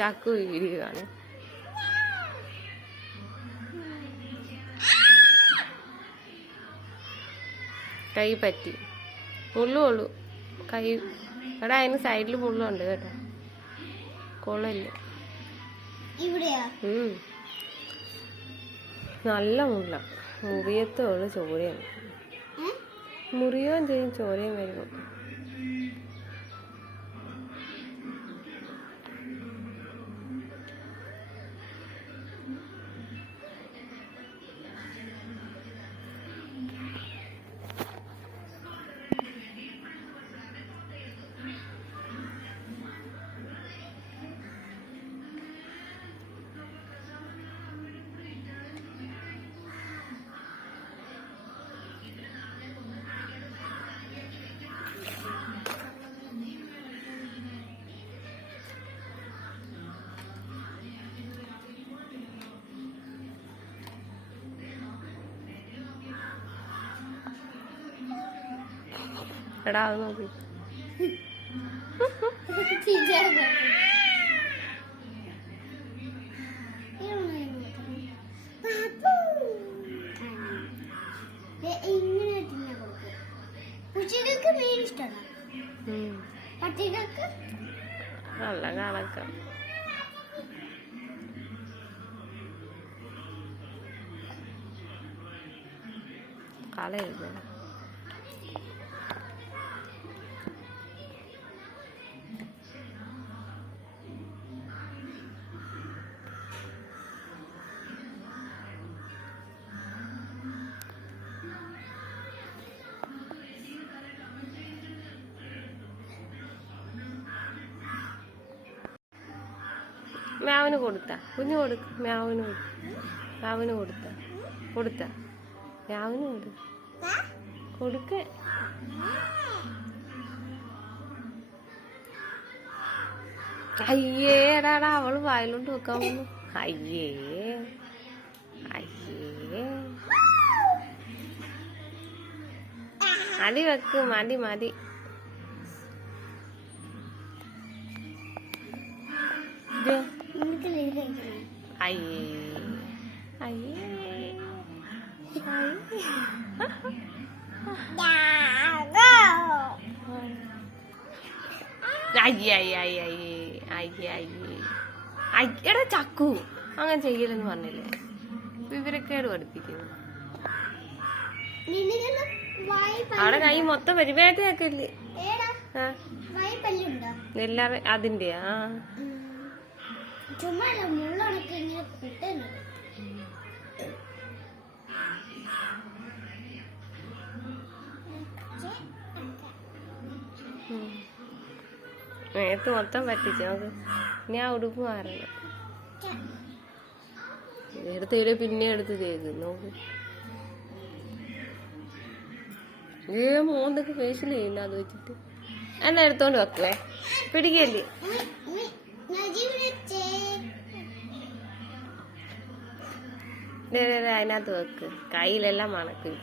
ചാക്കു ഇരിക്കുകയാണ്. കൈ പറ്റി മുള്ളുള്ളൂ കൈ. എടാ അതിന് സൈഡിൽ മുള്ളുണ്ട് കേട്ടോ, കൊള്ളില്ല. നല്ല മുള്ള, മുറിയത്തോള് ചോരയാണ്. മുറിയുകയും ചെയ്യും, ചോരയും വരുമ്പോൾ. എടാ അത് നോക്കി. നല്ല കണക്കാം. കളയരുത്. മ്യാവിന് കൊടുത്ത കുഞ്ഞു കൊടുക്ക. മ്യാവിന് മ്യാവിന് കൊടുത്ത മ്യാവിന് കൊടുക്ക. അയ്യേ എടാടാ അവള് വായിലോട്ട് വെക്കാൻ വന്നു. അയ്യേ അയ്യേ മതി വെക്ക്, മതി മതി. അയ്യേ അയ്യേ എടാ ചക്കു അങ്ങനെ ചെയ്യലെന്ന് പറഞ്ഞില്ലേ, വിവരക്കേട് പഠിപ്പിക്കുന്നു. അവിടെ കൈ മൊത്തം പരിവേദനയാക്കല്ലേ എല്ലാരും അതിന്റെയാ. നേരത്തെ മൊത്തം പറ്റിച്ചു നോക്ക്. ഇനി ആ ഉടുപ്പ് മാറണം. നേരത്തെ പിന്നെ എടുത്ത് തേക്കും നോക്ക്. മോന്തൊക്കെ ഫേഷ്യൽ ചെയ്യില്ല അത് വെച്ചിട്ട്. എന്നാ എടുത്തോണ്ട് വെക്കുവേ, പിടിക്കല്ലേ. അതിനകത്ത് വെക്ക്, കയ്യിലെല്ലാം മണക്കും.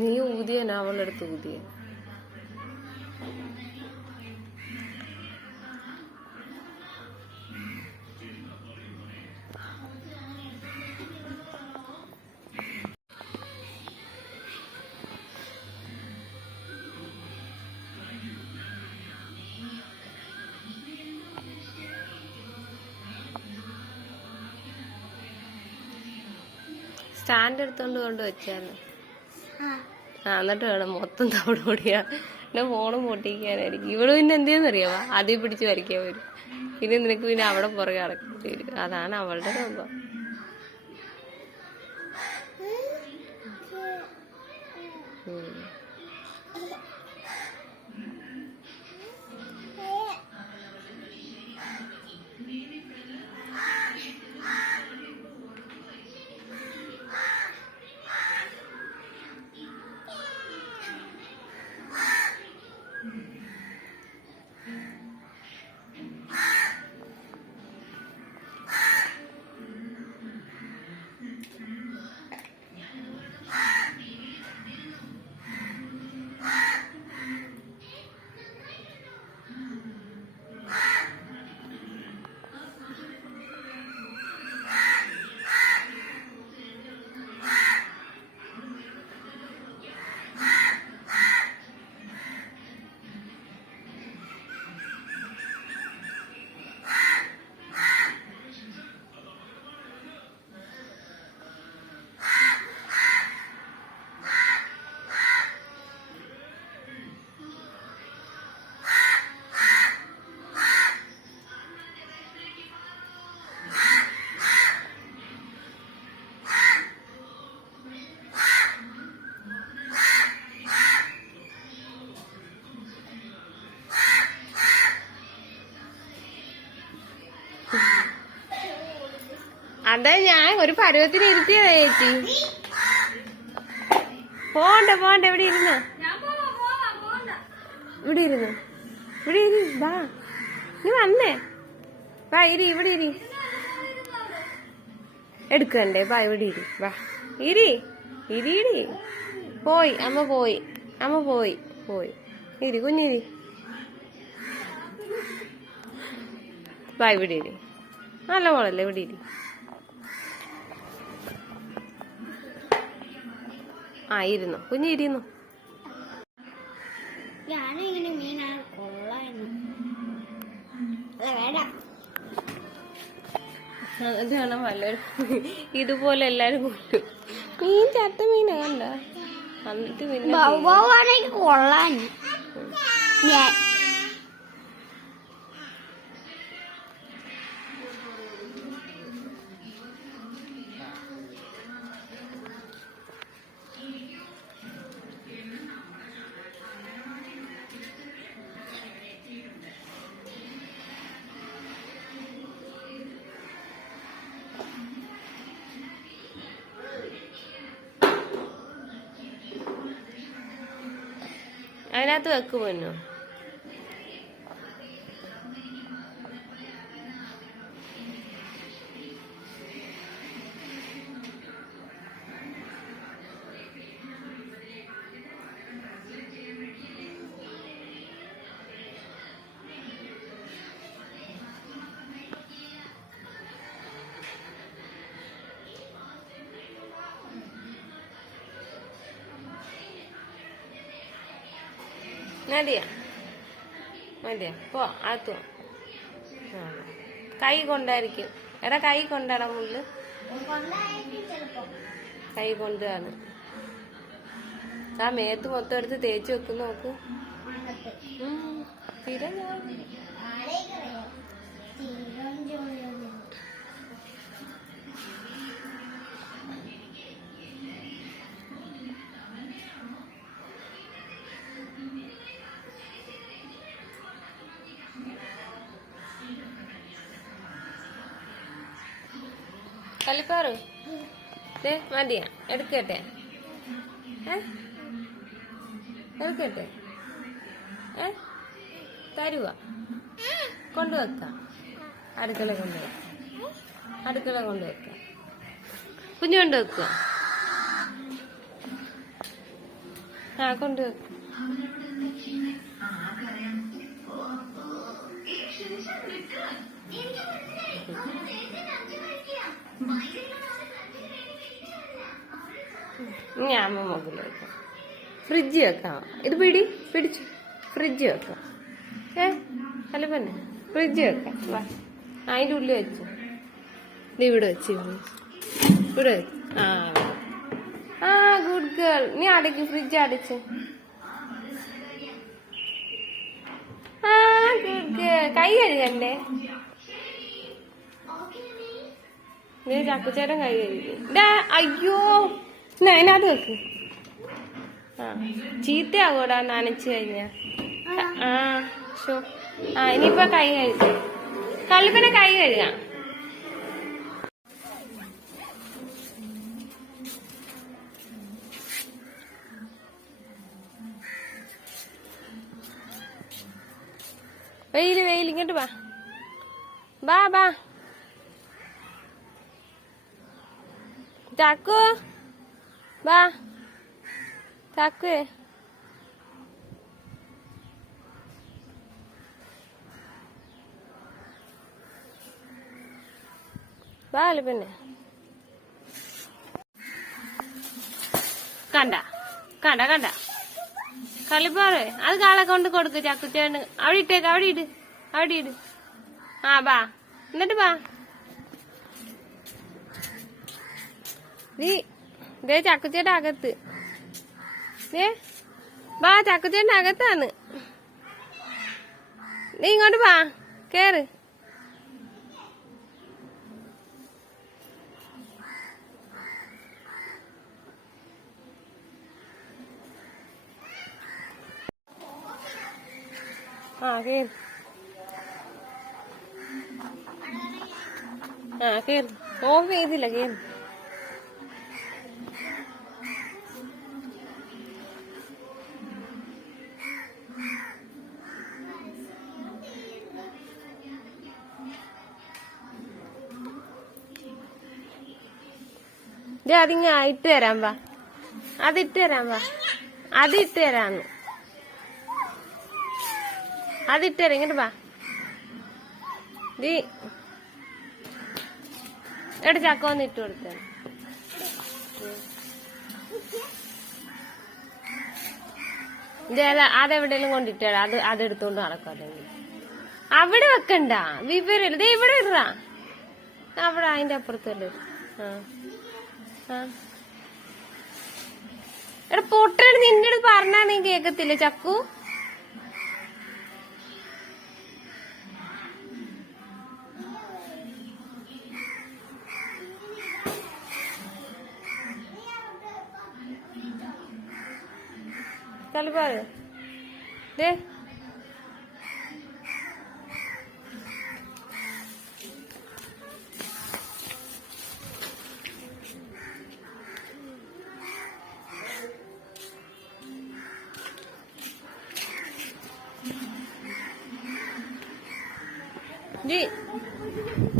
നീ ഊതിയനാ അവളുടെ അടുത്ത് ഊതിയ. സ്റ്റാൻഡ് എടുത്തോണ്ട് കൊണ്ട് വെച്ചാണ്. എന്നിട്ട് വേണം മൊത്തം തവിട് പൊടിയാ. എന്നെ ഫോണും പൊട്ടിക്കാനായിരിക്കും. ഇവിടെ പിന്നെ എന്തെന്നറിയാവാ, അതിൽ പിടിച്ച് വരയ്ക്കാൻ വരും. പിന്നെ നിനക്ക് പിന്നെ അവിടെ പുറകെ അടക്കേണ്ടി വരും. അതാണ് അവളുടെ സംഭവം. അതാ ഞാൻ ഒരു പരുവത്തിന് ഇരുത്തിയതാ ചേച്ചി. പോണ്ട പോണ്ട, ഇവിടെ ഇരുന്ന്, ഇവിടെ ഇരുന്ന്, ഇവിടെ ഇരി. വാ, നീ വന്നേ, വാ ഇരി, ഇവിടെ ഇരി. എടുക്കണ്ടേ, വാ ഇവിടെ ഇരി, വാ ഇരി, ഇരിയിടി. പോയി അമ്മ, പോയി അമ്മ, പോയി പോയി. ഇരി കുഞ്ഞിരി, വാ ഇവിടെ ഇരി. നല്ല മോളല്ലേ, ഇവിടെ ഇരി. ആ ഇരുന്നു കുഞ്ഞിരുന്നു. അതാണ് വല്ലവരും ഇതുപോലെ എല്ലാരും കൊല്ലും. മീൻ ചത്ത മീനാ കണ്ട. എന്നിട്ട് പിന്നെ കൊള്ളാൻ അതിനകത്ത് വെക്ക് പോന്നോ. മതിയാ മതിയാ, പോ അകത്തു. കൈ കൊണ്ടായിരിക്കും. എടാ കൈ കൊണ്ടാടാ മുള്ളു, കൈ കൊണ്ടാണ്. ആ മേത്ത് മൊത്തം എടുത്ത് തേച്ച് വെക്കുന്ന നോക്ക്. സ്ഥിരം കളിപ്പാറ്. മതിയാ, എടുക്കട്ടെ, എടുക്കട്ടെ, തരുവ കൊണ്ടുവെക്കാം. അടുക്കള കൊണ്ടുവെക്കാം, അടുക്കള കൊണ്ടുവെക്കാം. കുഞ്ഞു കൊണ്ടുവെക്കുക. ആ കൊണ്ടുവെക്കാം. ഞാൻ മുകളിൽ വെക്കാം. ഫ്രിഡ്ജ് വെക്കാം. ഇത് പിടിച്ചു ഫ്രിഡ്ജ് വെക്കാം. അല്ല പിന്നെ ഫ്രിഡ്ജ് വെക്കാം. വാ, അതിൻ്റെ ഉള്ളിൽ വെച്ചു. ഇത് ഇവിടെ വെച്ച്, ഇവിടെ വെച്ച്. ആ ഗുഡ് ഗേൾ. നീ അടയ്ക്ക്, ഫ്രിഡ്ജ് അടച്ച്. ആ ഗുഡ് ഗേൾ. കൈ കഴുകണ്ടേ? നീ ചക്കുച്ചേട്ടൻ കൈ കഴുകി. അയ്യോ, അതിനകത്ത് വെക്ക്. ആ ചീത്തയാകൂടാ നനച്ചു കഴിഞ്ഞാ. ഇനിയിപ്പോ കൈ കഴുകാം. കല്ലുപ്പിനെ കൈ കഴുകാം. വെയില് ഇങ്ങോട്ട് വാ, ബാ ചാക്കു, വാ ചാക്കുവേ. വാ പിന്നെ കണ്ട കളിപ്പാറ്. അത് കാളെ കൊണ്ട് കൊടുക്ക് ചക്കുച്ചേണ്. അവിടെ ഇട്ടേക്ക്, അവിടെ ഇട്. ആ ബാ, എന്നിട്ട് ബാ. ദേ ചക്കുച്ചേട്ട അകത്ത്. ബാ, ചക്കുച്ചേട്ട അകത്താണ്. നീ ഇങ്ങോട്ട് വാ, കേറ്. കേറ്. കേറ്. ഓഫ് ചെയ്തില്ല ഗെയിം. അതിങ്ങ ഇട്ട് തരാം വാ, അതിട്ട് തരാം വാ, അതിട്ട് തരാന്ന്, അതിട്ട് തരാം. ഇങ്ങോട്ട് വാ എടാ ചക്ക വന്ന് ഇട്ട് കൊടുത്ത. അതെവിടെയെങ്കിലും കൊണ്ടിട്ടാ അതെടുത്തോണ്ട് നടക്കും. അല്ലെങ്കിൽ അവിടെ വെക്കണ്ട, വിവരം ദേ ഇവിടെ ഇടാ, അവിടെ അതിന്റെ അപ്പുറത്തല്ലേ. എടാ പൊട്ടൻ, നിന്റെ അടുത്ത് പറഞ്ഞാ നീ കേക്കത്തില്ല ചക്കു. കളിപ്പാറ് ദേ ജി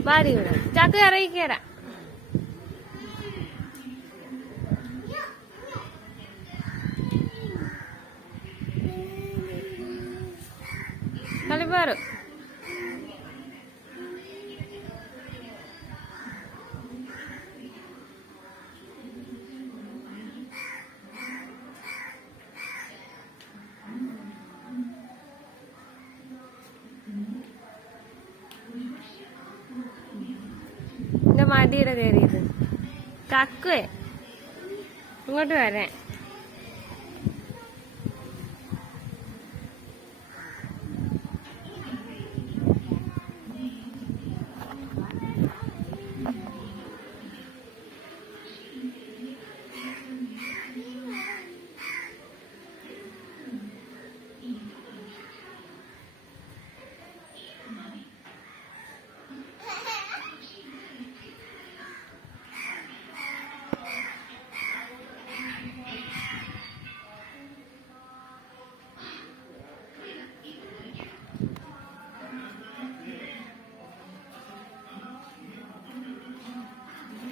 വാരി ഇവിടെ ചക്ക ഇറങ്ങിക്കേടാ. കളിപ്പാറ് എന്റെ മടിയുടെ കയറിയത്. കക്കുവേ ഇങ്ങോട്ട് വരാൻ.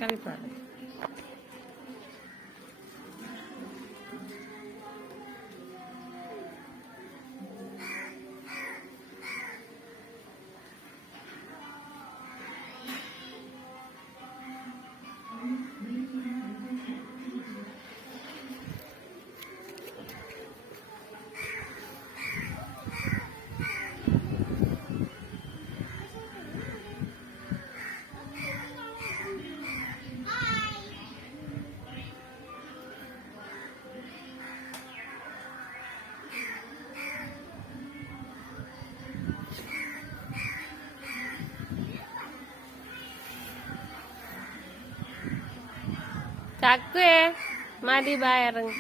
കളിപ്പാറ് ചക്കുവേ മതി ബാ ഇറങ്ങി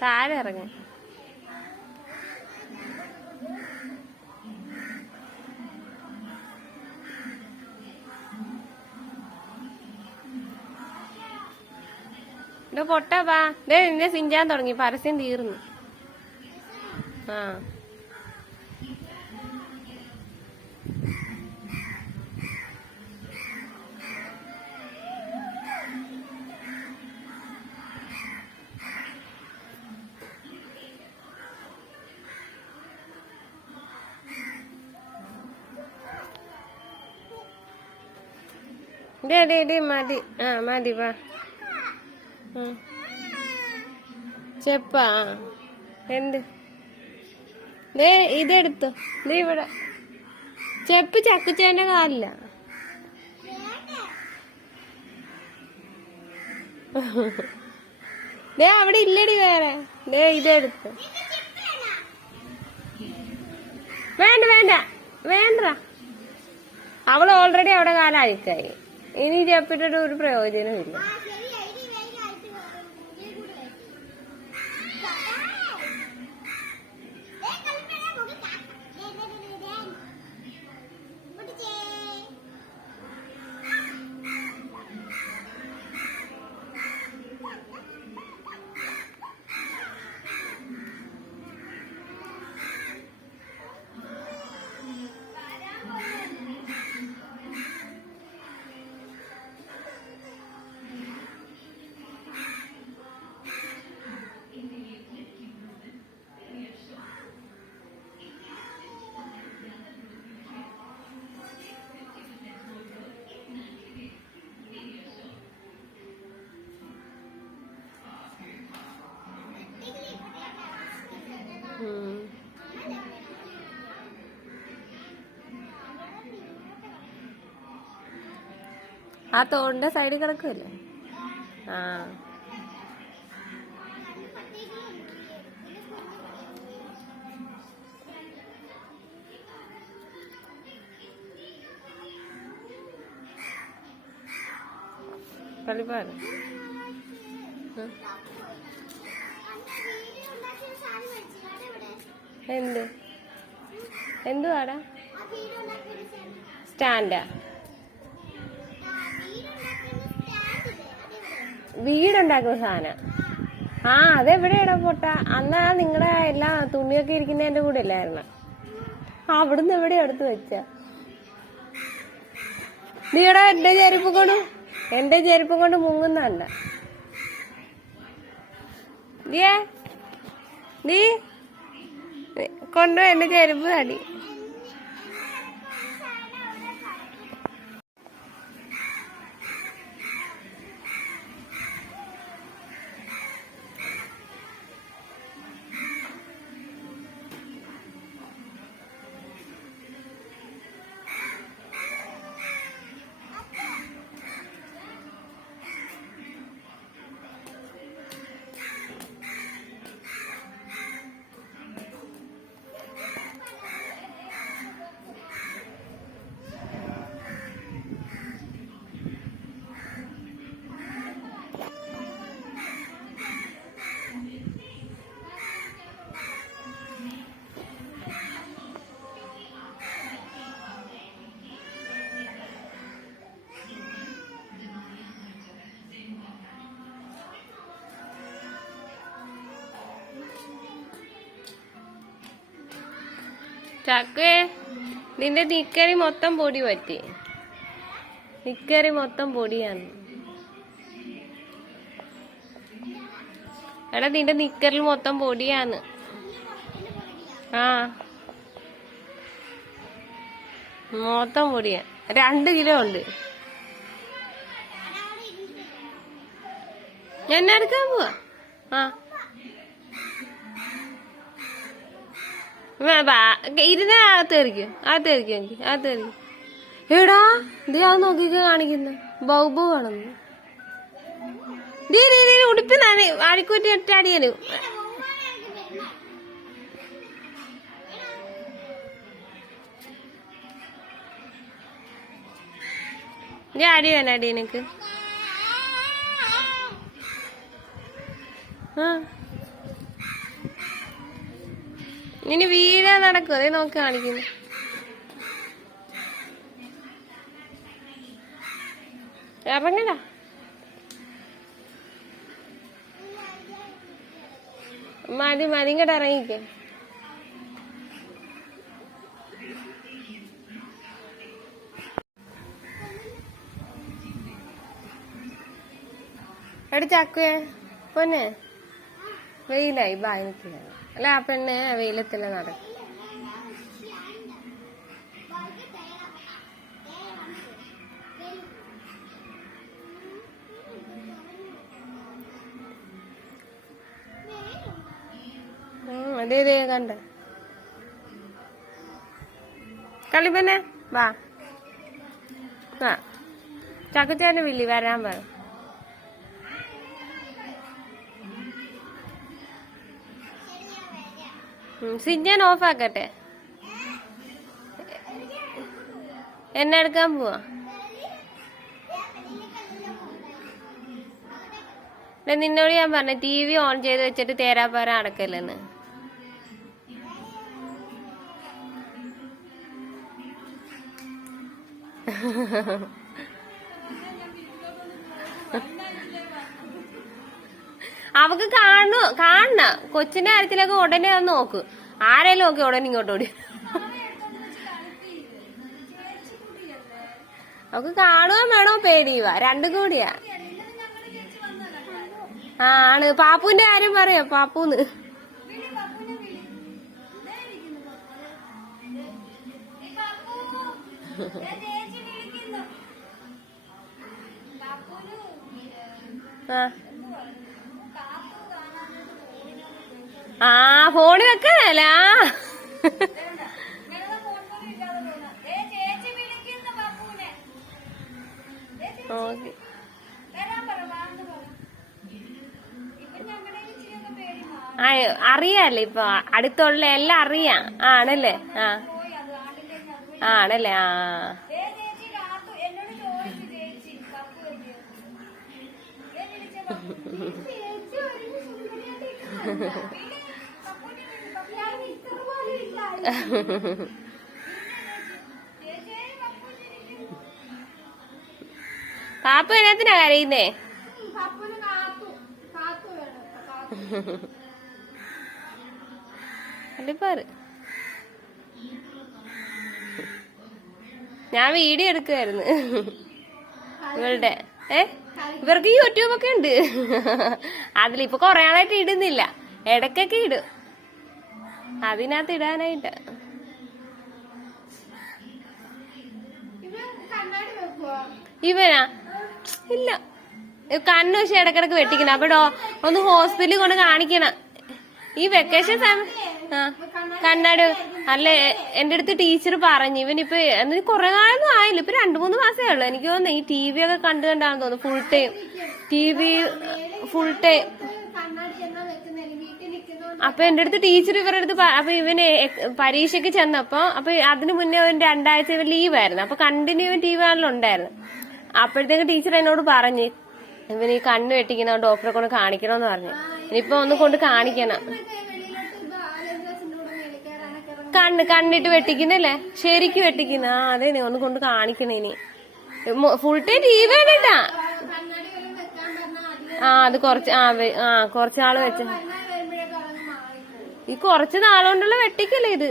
താഴെ ഇറങ്ങി. പൊട്ടാ ബാ. ദേ നിന്നെ സിഞ്ചാൻ തുടങ്ങി, പരസ്യം തീർന്നു. ആ മതി. ആ മതി വാ. ചെപ്പാ എന്ത് ദേ ഇതെടുത്തോ. ദേ ഇവിടെ ചെപ്പ് ചക്കുച്ചേന്റെ കാലില്ല. ദേ അവിടെ ഇല്ലടി വേറെ. ദേ ഇതെടുത്തോ. വേണ്ട വേണ്ട വേണ്ട, അവൾ ഓൾറെഡി അവിടെ കാലം അഴുക്കായി. ഇനി ചെപ്പിട്ടിട്ട് ഒരു പ്രയോജനമില്ല. ആ തോടിന്റെ സൈഡിൽ കിടക്കുമല്ലേ. ആ കളിപ്പാണ്. എന്ത് എന്തുവാടാ? സ്റ്റാൻഡാ? വീടുണ്ടാക്കുന്ന സാധനം. ആ അതെവിടെയാടാ പൊട്ട? അന്നാ നിങ്ങളുടെ എല്ലാ തുണിയൊക്കെ ഇരിക്കുന്നതിന്റെ കൂടെ അല്ലായിരുന്ന? അവിടുന്ന് എവിടെയാ എടുത്ത് വെച്ച? നീടാ എന്റെ ചെരുപ്പ് കൊണ്ട് മുങ്ങുന്നല്ല. നീ കൊണ്ടു എന്റെ ചെരുപ്പ് തടി. ചക്കേ, നിന്റെ നിക്കറി മൊത്തം പൊടി പറ്റി. നിക്കറി മൊത്തം പൊടിയാണ്. എടാ നിന്റെ നിക്കറിൽ മൊത്തം പൊടിയാന്ന്. ആ മൊത്തം പൊടിയാ. 2 കിലോ ഉണ്ട്. ഞാൻ എടുക്കാൻ പോവാ. ആ ഇരുന്ന അകത്തേറിക്കും. എടാ ദേ അത് നോക്കിക്ക കാണിക്കുന്ന ബൗബു ആണെന്ന്. ഉടുപ്പി അടിക്കൂറ്റി ഇട്ടടിയന്. അടി എനിക്ക്. ആ ഇനി വീഴാ നടക്കും. അതേ നോക്കി കാണിക്കുന്നു. ഇറങ്ങടാ. മതി ഇങ്ങോട്ട് ഇറങ്ങിക്കേ. എടി ചക്കുവേ പൊന്നെ, വെയിലായി ബാ എനിക്ക്. അല്ല ആ പെണ്ണെ വെയിലത്തല്ലേ നടക്കും. അതേ കണ്ട കളിപ്പന്നെ വാ. ആ ചക്കുച്ചേന്റെ വില്ലി വരാൻ പറ. സിജൻ ഓഫ് ആക്കട്ടെ. എന്നെ എടുക്കാൻ പോവാ. നിന്നോട് ഞാൻ പറഞ്ഞ TV ഓൺ ചെയ്ത് വെച്ചിട്ട് തേരാപ്പാര അടക്കല്ലെന്ന്. അവക്ക് കാണണ കൊച്ചിന്റെ കാര്യത്തിലൊക്കെ ഉടനെ ഒന്ന് നോക്ക്. ആരെയും നോക്കി ഉടനെ ഇങ്ങോട്ട് ഓടി. അവക്ക് കാണുകയും വേണോ പേടിയുവാ, 2 കൂടിയാ. ആണ് പാപ്പുവിന്റെ കാര്യം പറയാ. പാപ്പൂന്ന് ആ ഫോണ് വെക്കാനല്ല. നോക്കി. അറിയാല്ലേ ഇപ്പൊ അടുത്തുള്ള എല്ലാം അറിയാം. ആണല്ലേ? ആണല്ലേ? പാപ്പ ഇതിനകത്തിനാ കരയുന്നേ? കണ്ടിപ്പാറ്. ഞാൻ വീഡിയോ എടുക്കുവായിരുന്നു ഇവളുടെ. ഇവർക്ക് യൂട്യൂബൊക്കെ ഉണ്ട്. അതിലിപ്പൊ കൊറേ ആളായിട്ട് ഇടുന്നില്ല, ഇടയ്ക്കൊക്കെ ഇടും. അതിനകത്ത് ഇടാനായിട്ട്. ഇവനാ ഇല്ല, കണ്ണു പക്ഷെ ഇടക്കിടക്ക് വെട്ടിക്കണം. അപ്പൊ ഒന്ന് ഹോസ്പിറ്റലിൽ കൊണ്ട് കാണിക്കണം. ഈ വെക്കേഷൻ സമയം കണ്ണാട് അല്ല, എന്റെ അടുത്ത് ടീച്ചർ പറഞ്ഞു ഇവനിപ്പൊ എന്നിട്ട് കുറെ കാലൊന്നും ആയില്ല, ഇപ്പൊ 2-3 മാസമേ ഉള്ളു. എനിക്ക് തോന്നുന്നു ഈ ടി വി ഒക്കെ കണ്ടാണെന്ന് തോന്നുന്നു. Full time TV full time. അപ്പൊ എന്റെ അടുത്ത് ടീച്ചർ ഇവരുടെ അടുത്ത് അപ്പൊ ഇവന് പരീക്ഷയ്ക്ക് ചെന്നപ്പോ അപ്പൊ അതിന് മുന്നേ ഒരു 2 ആഴ്ച ലീവായിരുന്നു. അപ്പൊ കണ്ടിന്യൂ TV കാണലുണ്ടായിരുന്നു. അപ്പോഴത്തേക്ക് ടീച്ചർ എന്നോട് പറഞ്ഞു ഇവന് ഈ കണ്ണ് വെട്ടിക്കുന്ന ഡോക്ടറെ കൊണ്ട് കാണിക്കണമെന്ന് പറഞ്ഞു. ഇനിയിപ്പൊ ഒന്ന് കൊണ്ട് കാണിക്കണം. കണ്ണിട്ട് വെട്ടിക്കുന്നല്ലേ, ശരിക്കും വെട്ടിക്കുന്ന. അതെ, നീ ഒന്ന് കൊണ്ട് കാണിക്കണേ. ഇനി ഫുൾ ടൈം TV വേണ്ടാ. അത് കുറച്ച് നാള് വെച്ച ഈ കുറച്ച് നാളുകൊണ്ടുള്ള വെട്ടിക്കല്ലേ ഇത്.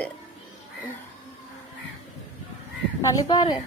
തള്ളിപ്പാറ്.